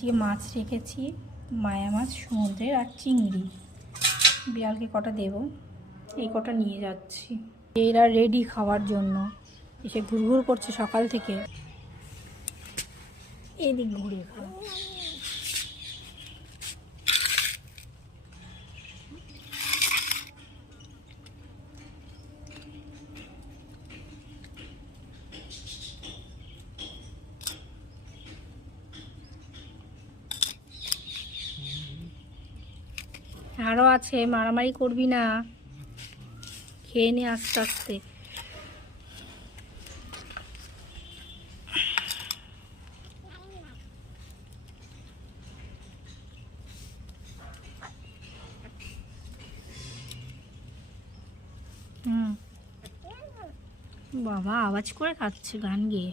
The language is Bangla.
আজকে মাছ রেখেছি, মায়া মাছ সমুদ্রের আর চিংড়ি। বিড়ালকে কটা দেব, এই কটা নিয়ে যাচ্ছি। এরা রেডি খাওয়ার জন্য, এসে ঘুরঘুর করছে সকাল থেকে। এদিক ঘুরে খাওয়া। আরও আছে, মারামারি করবি না, খেয়ে নে আস্তে আস্তে। বাবা আওয়াজ করে খাচ্ছে গান গেয়ে।